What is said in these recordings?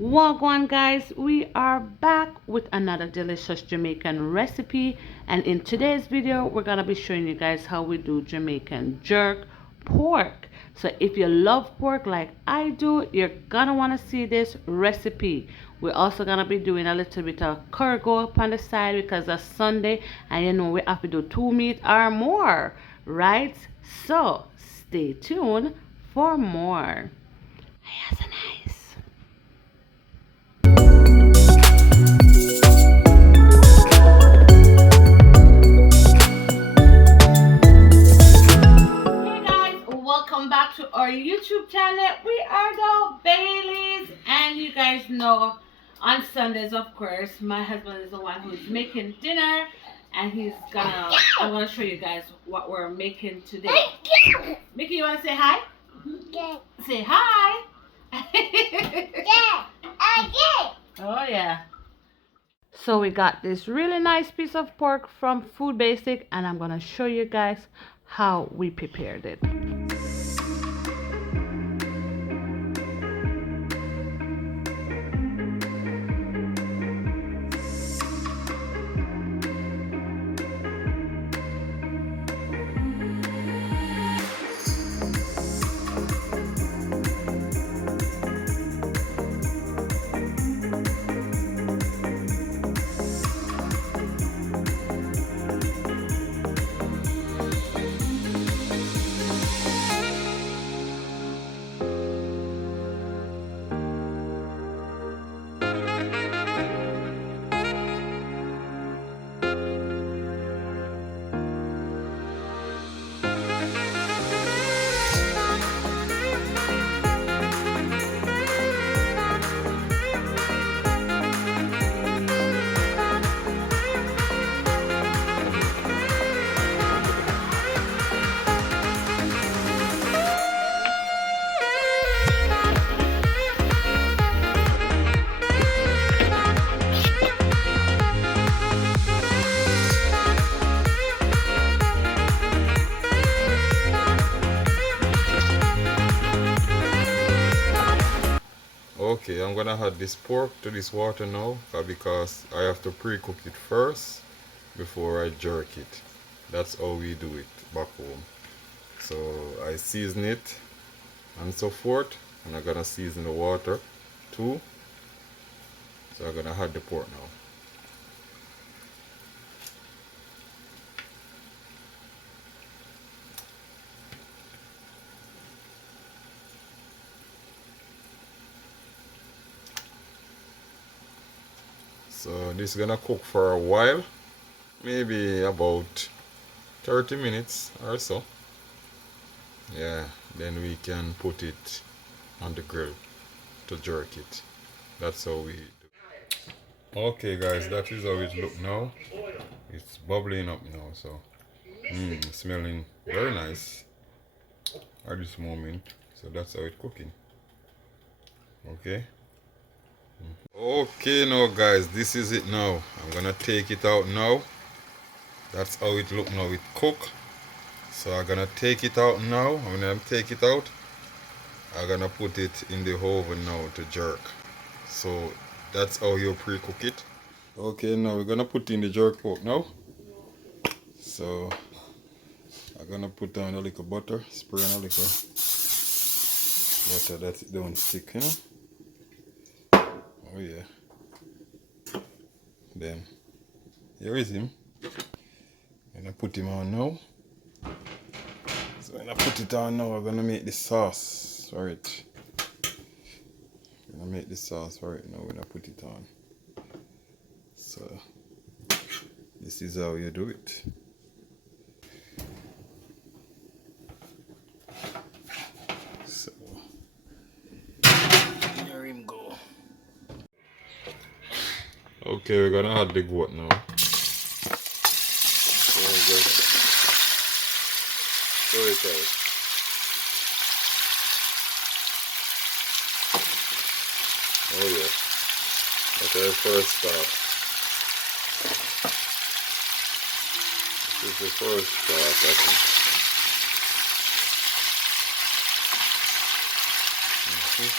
Wagwan guys, we are back with another delicious Jamaican recipe, and in today's video we're gonna be showing you guys how we do Jamaican jerk pork. So if you love pork like I do, you're gonna want to see this recipe. We're also gonna be doing a little bit of cargo up on the side because it's Sunday and you know we have to do 2 meat or more, right? So stay tuned for more. Yes, nice. Hey guys, welcome back to our YouTube channel. We are the Baileys, and you guys know on Sundays, of course, my husband is the one who's making dinner, and I'm gonna show you guys what we're making today. Mickey, you wanna say hi? Say hi. Oh yeah. So we got this really nice piece of pork from Food Basic, and I'm gonna show you guys how we prepared it. Okay, I'm gonna add this pork to this water now because I have to pre-cook it first before I jerk it. That's how we do it back home. So I season it and so forth, and I'm gonna season the water too. So I'm gonna add the pork now. So this is gonna cook for a while, maybe about 30 minutes or so. Yeah, then we can put it on the grill to jerk it. That's how we do. Okay guys, that is how it look now. It's bubbling up now, so smelling very nice at this moment. So that's how it's cooking. Okay. Okay now guys, this is it now. I'm gonna take it out now. That's how it look now. It cook. So I'm gonna take it out now. When I take it out, I'm gonna put it in the oven now to jerk. So that's how you pre-cook it. Okay, now we're gonna put in the jerk pork now. So I'm gonna put down a little butter, spray on a little butter that it don't stick, you know. Oh yeah. Then here is him. And I put him on now. So when I put it on now, I'm gonna make the sauce for it. I'm gonna make the sauce for it now when I put it on. So this is how you do it. So here him go. Okay, we're gonna add the goat now. So just throw it out. Oh yeah. That's our first stop. This is the first stop, I think.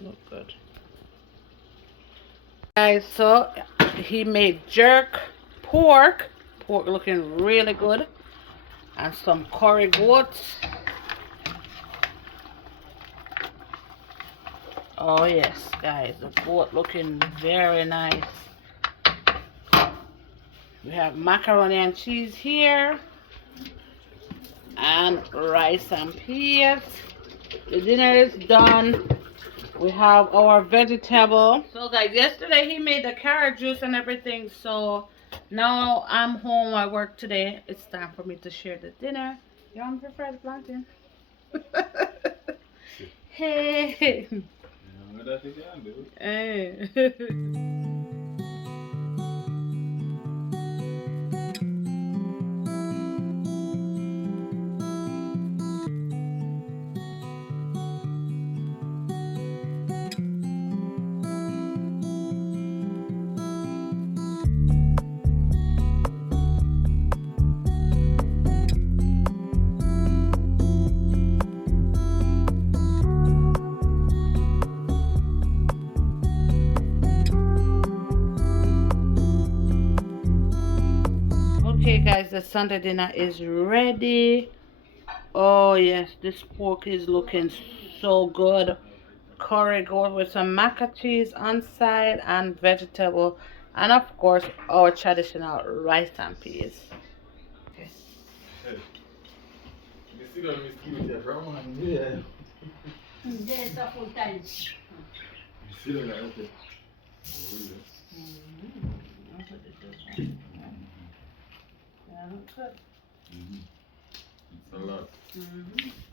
Look good. Guys, so he made jerk pork. Pork looking really good. And some curry goats. Oh yes, guys, the goat looking very nice. We have macaroni and cheese here. And rice and peas. The dinner is done. We have our vegetable. So guys, yesterday he made the carrot juice and everything. So now I'm home. I work today. It's time for me to share the dinner. You hungry for the plantain? Hey. Hey. Okay guys, the Sunday dinner is ready. Oh yes, this pork is looking so good. Curry goat with some mac and cheese on side and vegetable, and of course our traditional rice and peas. Okay. Yes, a full time.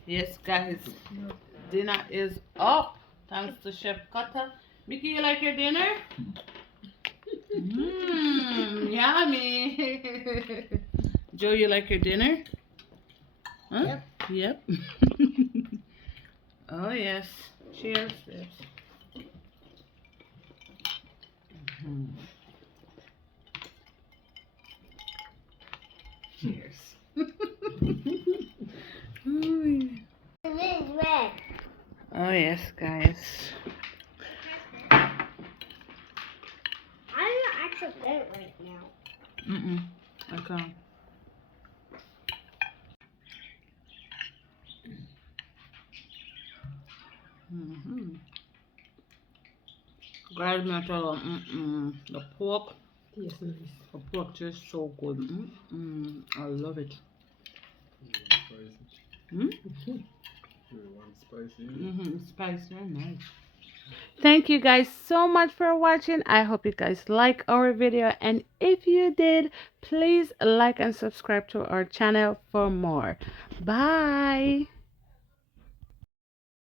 Yes guys, dinner is up thanks to Chef Cutter. Mickey, you like your dinner? Yummy. Joe, you like your dinner? Huh? Yep. Oh yes. Cheers. Cheers. Cheers. Oh yes, guys. I'm not actually there right now. I can't. Guys, me tell you, the pork. Yes, nice. The pork tastes so good. I love it. It's spicy and nice. Thank you guys so much for watching. I hope you guys like our video, and if you did, please like and subscribe to our channel for more. Bye.